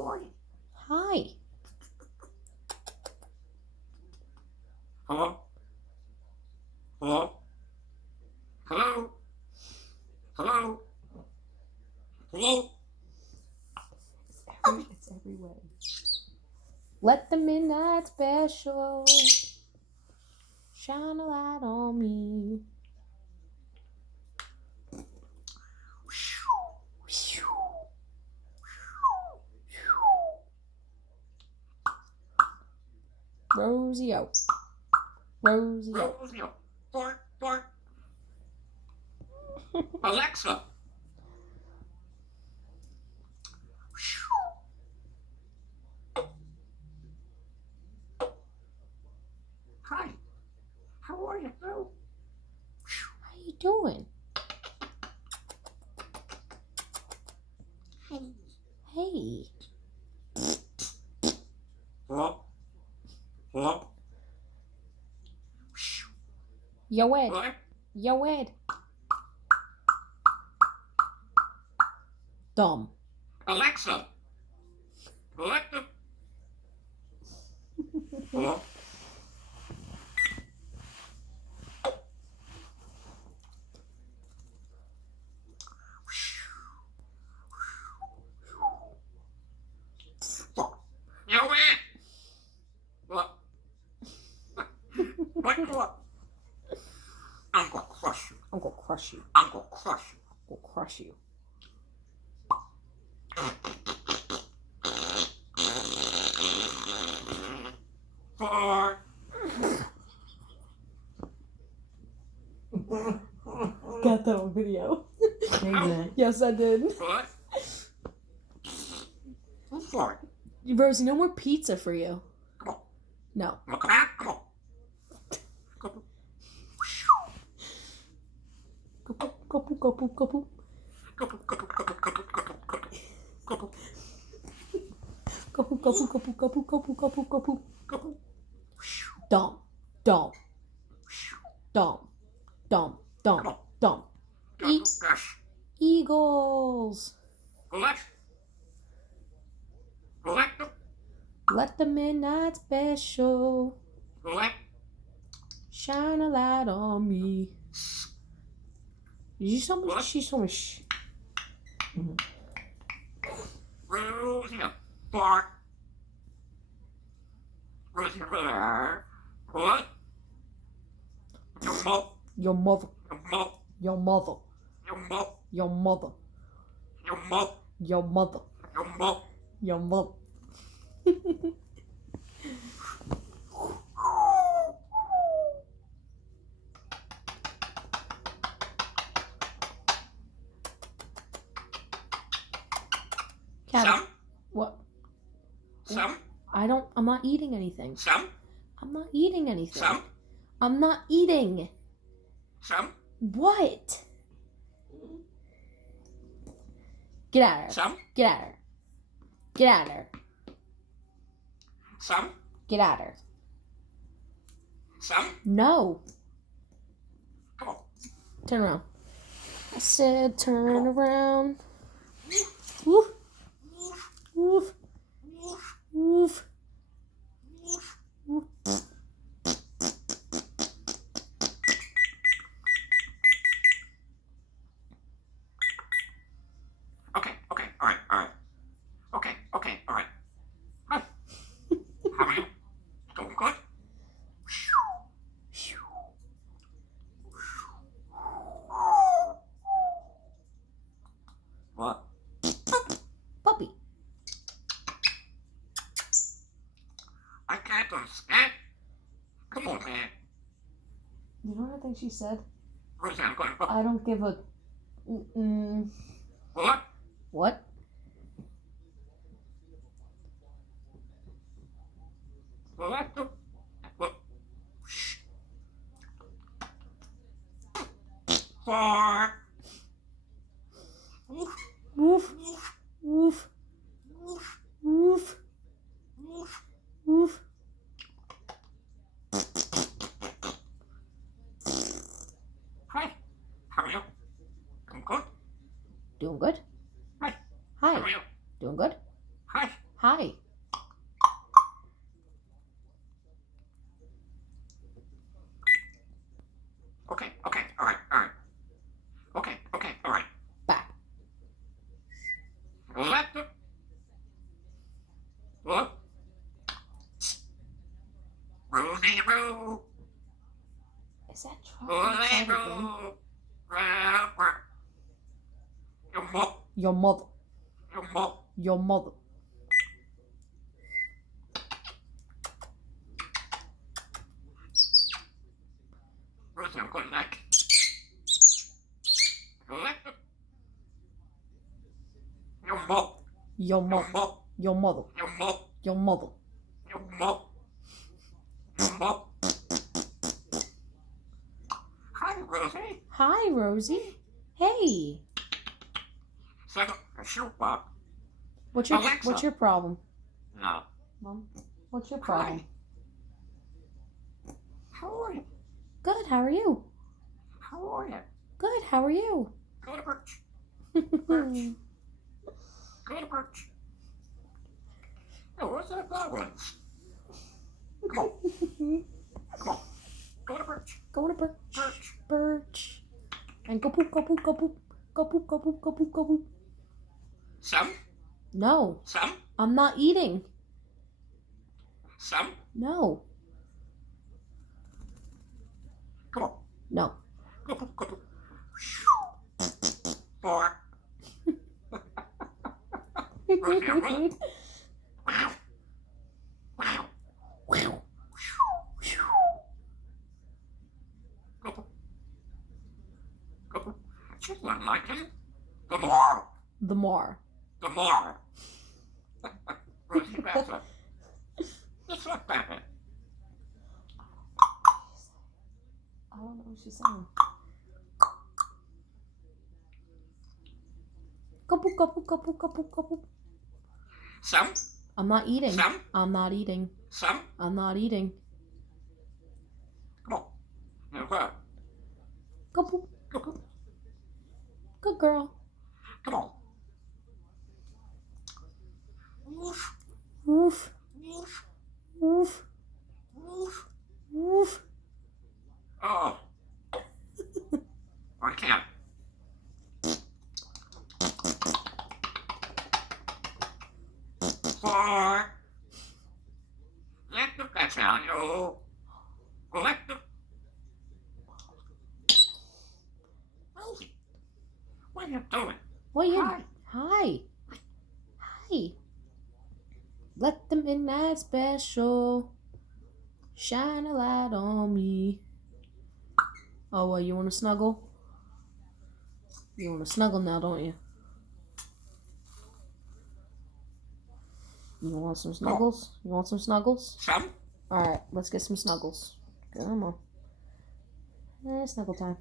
how are you? Hi. Hello? Hello? Hello? Hello? Hello? It's every way. Let the midnight special shine a light on me. Rosie, oh. Rosie, oh. Rosie, bark, bark. Alexa. Hi. How are you? How you doing? Hey. Hey. Hello? Hello? Yo, Ed. What? Yo, Ed. Dumb. Alexa. Alexa. Hello? Yo, Ed. What? What? I'm gonna crush you. I'm gonna crush you. I'm gonna crush you. I'm gonna crush you. Faaart. Got that on video. No. Yes, I did. What? Who's Faaart? Rosie, no more pizza for you. Come on. No. Come on. Come on. Couple, couple, couple. Couple, couple, couple, couple, couple, couple, couple, Couple, couple, couple, couple, couple, couple, couple. couple. Dumb. Dumb. Dumb. Dumb. Dumb. Dumb. Gosh. Eagles. Alexa. Alexa. Let the midnight special Alexa. shine a light on me. Did you tell me? What? She told me shh. Rosie, Faaart. Rosie, what? Your mother. Your mother. Your Your mother. mother. Your mother. Your mother. Your mother. Your mother. Your mother. Your mother. Cat. Some. What? Some. I'm not eating anything. Some. I'm not eating anything. Some. I'm not eating. Some. What? Get out of her. Some. Get out of her. Get out of her. Some. Get out of her. Some. No. Come on. Turn around. I said turn around. Woof. Woof. Woof. Woof. Okay, all right. Okay, all right. Hi. How are you? Doing good? What? Puppy. I can't understand. Come on, man. You know what I think she said? Rosie, I'm going to... I don't give a... What? What? What? What? Faaart. Woof. Woof. Woof. Woof. Woof. Hi. How are you? I'm good. Doing good? Hi. Hi. How are you? Doing good? Hi. Hi. Okay, all right. Okay, all right. Back. Let the look. Rosie Roo. Is that Rosie truck? Roo. Your mother. Your mother. Your mother. Your mother. Rosie, I'm going back. Let the. Your mother. Your mother. Your mother. Your mother. Your mother. Your mother. Your mother. Hi, Rosie. Hi, Rosie. Hey. Second, a shoebox. What's Alexa. your problem? No. Mom, what's your problem? Hi. How are you? Good, how are you? How are you? Good, how are you? Go to Birch. Birch. Go to Birch. Oh, what's that about ones? Come on. Come on. Go to Birch. Go to Birch. Birch. Birch. And go poop, go poop, go poop. Go poop, go poop, go poop, go poop. Some? No, Some? I'm not eating. Some? No. Come on. No. Go poop, go poop. Four. Rosie, wow. Wow. Wow. Go poop. Go poop. She's not like him. The more. The more. The more. Rosie, back up. Just look back up. I don't know what she's saying. Go poop, go poop, go poop, go poop, go poop. Some? I'm not eating. Some? I'm not eating. Some? I'm not eating. Come on. Now go. Go poop. Go poop. Good girl. Come on. Woof. Woof. Woof. Woof. Woof. Woof. Oh. I can't. Four. Let the cat out, you. Let the. Rosie. What are you doing? What you? Hi. Hi. Hi. Let the midnight special shine a light on me. Oh, well, you want to snuggle? You want to snuggle now, don't you? You want some snuggles? You want some snuggles? Some? Alright, let's get some snuggles. Come on. Snuggle time.